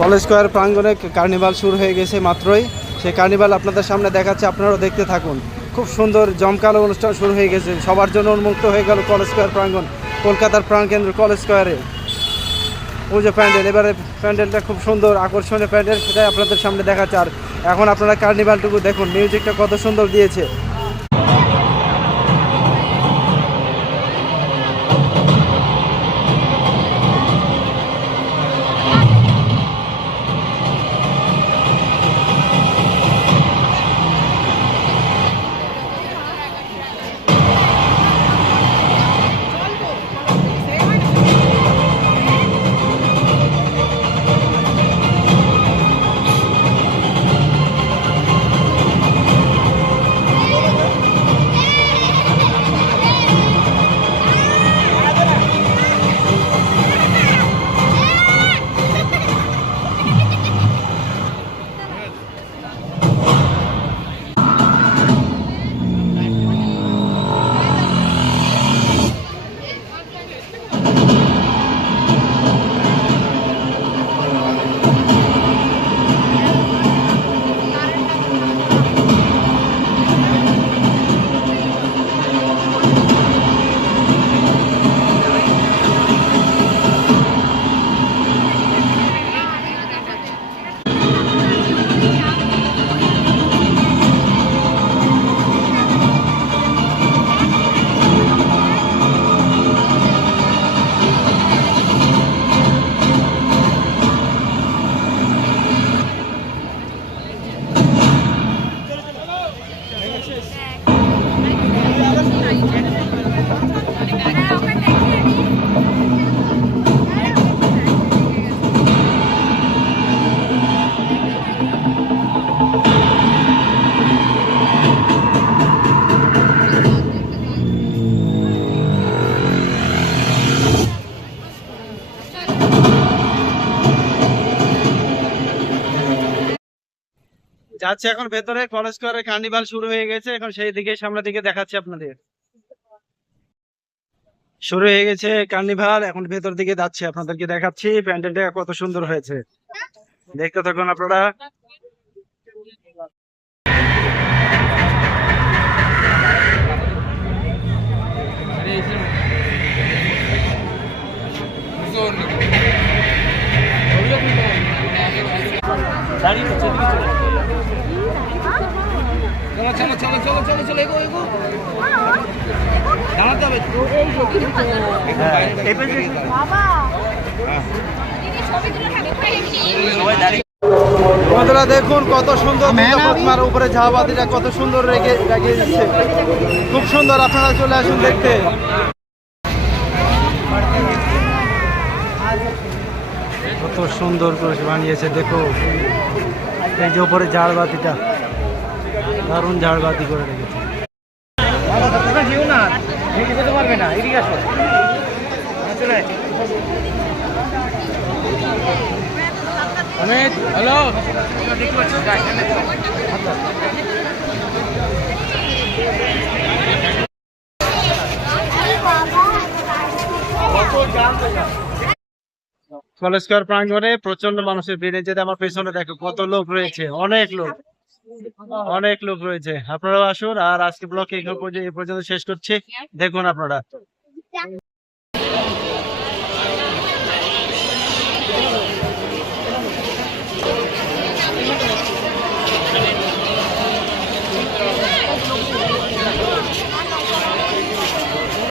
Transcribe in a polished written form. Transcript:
College square প্রাঙ্গণে carnival শুরু হয়ে গেছে মাত্রই। সেই কার্নিভাল আপনাদের সামনে দেখাচ্ছে, আপনারাও দেখতে থাকুন। খুব সুন্দর জমকালো অনুষ্ঠান শুরু হয়ে গেছে, সবার জন্য উন্মুক্ত হয়ে গেল কলেজ স্কয়ার প্রাঙ্গণ, কলকাতার প্রাণকেন্দ্র কলেজ স্কয়ারে। ওই যে প্যান্ডেল, এবারে প্যান্ডেলটা খুব সুন্দর আকর্ষণীয় প্যান্ডেল, সেটাই আপনাদের সামনে দেখাচ্ছে। আর এখন আপনারা কার্নিভালটুকু দেখুন, মিউজিকটা কত সুন্দর দিয়েছে। যাচ্ছে এখন ভেতরে, কলেজ স্কয়ারে কার্নিভাল শুরু হয়ে গেছে, এখন সেই দিকে সামনের দিকে দেখাচ্ছি আপনাদের। শুরু হয়ে গেছে কার্নিভাল, এখন ভেতর দিকে যাচ্ছে, আপনাদেরকে দেখাচ্ছি প্যান্ডেলটা কত সুন্দর হয়েছে, দেখতে থাকুন আপনারা। চলো চলো চলো চলো চলো এগো এগো দাঁড়াতে হবে বন্ধুরা দেখুন কত সুন্দর প্রতিমার উপরে ঝাড়বাতিটা কত সুন্দর লাগিয়ে দিচ্ছে, খুব সুন্দর। আপনারা চলে আসুন দেখতে। কত সুন্দর করে বানিয়েছে দেখো, এই যে উপরে ঝাড়বাতিটা দারুণ ঝাড়বাতি করে রেখেছে। যেও না যেতে পারবে না, এদিকে আসো। হ্যালো কলেজ স্কয়ার প্রাঙ্গণে প্রচন্ড মানুষের ভিড়। যেতে আমার পেছনে দেখো কত লোক রয়েছে, অনেক লোক, অনেক লোক রয়েছে। আপনারাও আসুন। আর আজকে ব্লগ এই পর্যন্ত শেষ করছি, দেখুন আপনারা।